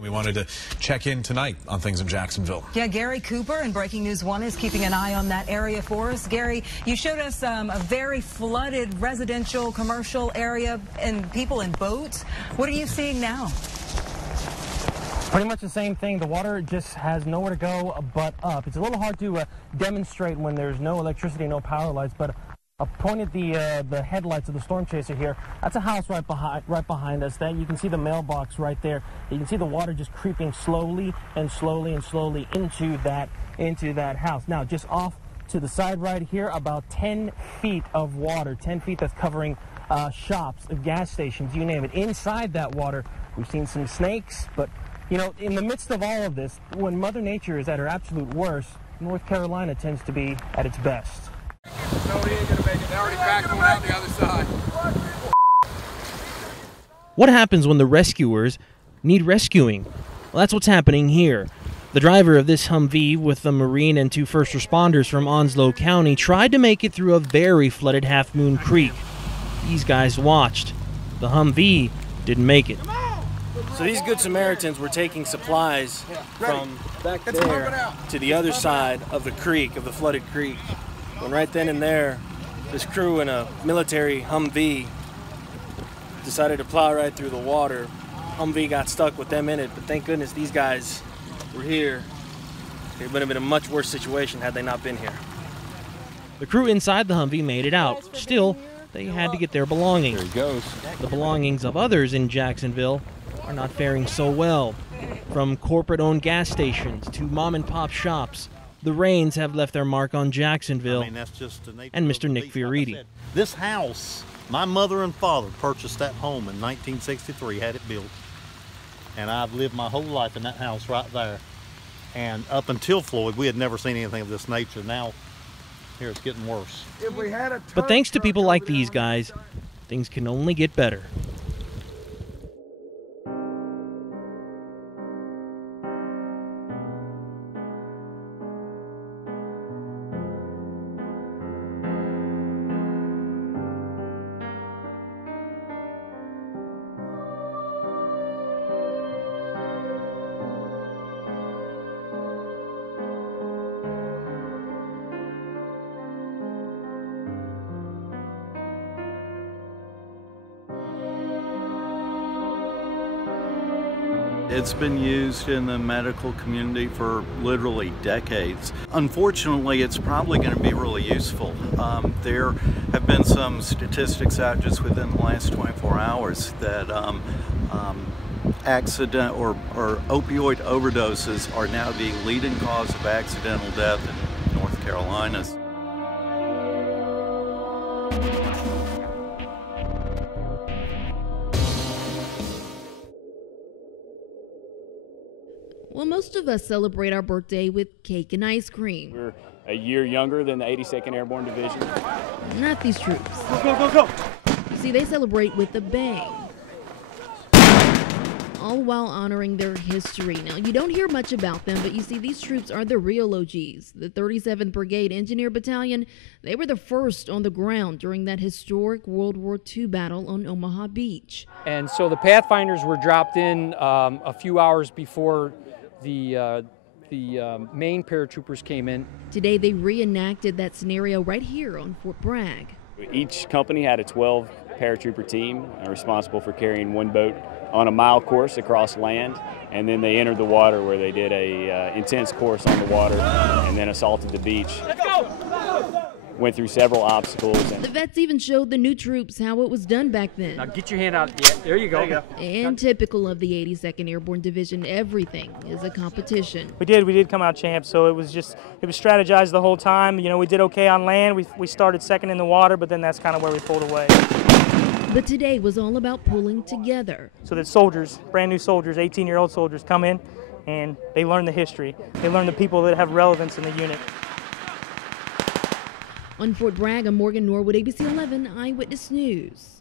We wanted to check in tonight on things in Jacksonville. Yeah, Gary Cooper in Breaking News 1 is keeping an eye on that area for us. Gary, you showed us a very flooded residential, commercial area and people in boats. What are you seeing now? Pretty much the same thing. The water just has nowhere to go but up. It's a little hard to demonstrate when there's no electricity, no power lights, but I pointed the headlights of the storm chaser here. That's a house right behind us. Then you can see the mailbox right there. You can see the water just creeping slowly and slowly and slowly into that house. Now, just off to the side right here, about 10 feet of water. 10 feet that's covering shops, gas stations, you name it. Inside that water, we've seen some snakes, but you know, in the midst of all of this, when Mother Nature is at her absolute worst, North Carolina tends to be at its best. No, he ain't gonna make it. They already backed one out the other side. What happens when the rescuers need rescuing? Well, that's what's happening here. The driver of this Humvee with the Marine and 2 first responders from Onslow County tried to make it through a very flooded Half Moon Creek. These guys watched. The Humvee didn't make it. So these Good Samaritans were taking supplies from back there to the other side of the creek, of the flooded creek. When right then and there, this crew in a military Humvee decided to plow right through the water. Humvee got stuck with them in it, but thank goodness these guys were here. It would have been a much worse situation had they not been here. The crew inside the Humvee made it out. Still, they had to get their belongings. There he goes. The belongings of others in Jacksonville are not faring so well. From corporate-owned gas stations to mom-and-pop shops, the rains have left their mark on Jacksonville. That's just the nature and of Mr. the Nick beast. Like I Fioriti. said, this house, my mother and father purchased that home in 1963, had it built. And I've lived my whole life in that house right there. And up until Floyd, we had never seen anything of this nature. Now, here it's getting worse. But thanks to people like these guys, things can only get better. It's been used in the medical community for literally decades. Unfortunately, it's probably going to be really useful. There have been some statistics out just within the last 24 hours that accident or opioid overdoses are now the leading cause of accidental death in North Carolina. Well, most of us celebrate our birthday with cake and ice cream. We're a year younger than the 82nd Airborne Division. Not these troops. Go! See, they celebrate with a bang. All while honoring their history. Now, you don't hear much about them, but you see, these troops are the real OGs. The 37th Brigade Engineer Battalion, they were the first on the ground during that historic World War II battle on Omaha Beach. And so the Pathfinders were dropped in a few hours before the main paratroopers came in. Today, they reenacted that scenario right here on Fort Bragg. Each company had a 12 paratrooper team responsible for carrying one boat on a mile course across land, and then they entered the water where they did a intense course on the water and then assaulted the beach. Let's go! Went through several obstacles. The vets even showed the new troops how it was done back then. Now get your hand out. Yeah, there you go. And typical of the 82nd Airborne Division, everything is a competition. We did come out champs, so it was strategized the whole time. You know, we did okay on land. We started second in the water, but then that's kind of where we pulled away. But today was all about pulling together. So that soldiers, brand new soldiers, 18-year-old soldiers come in and they learn the history. They learn the people that have relevance in the unit. On Fort Bragg, I'm Morgan Norwood, ABC 11 Eyewitness News.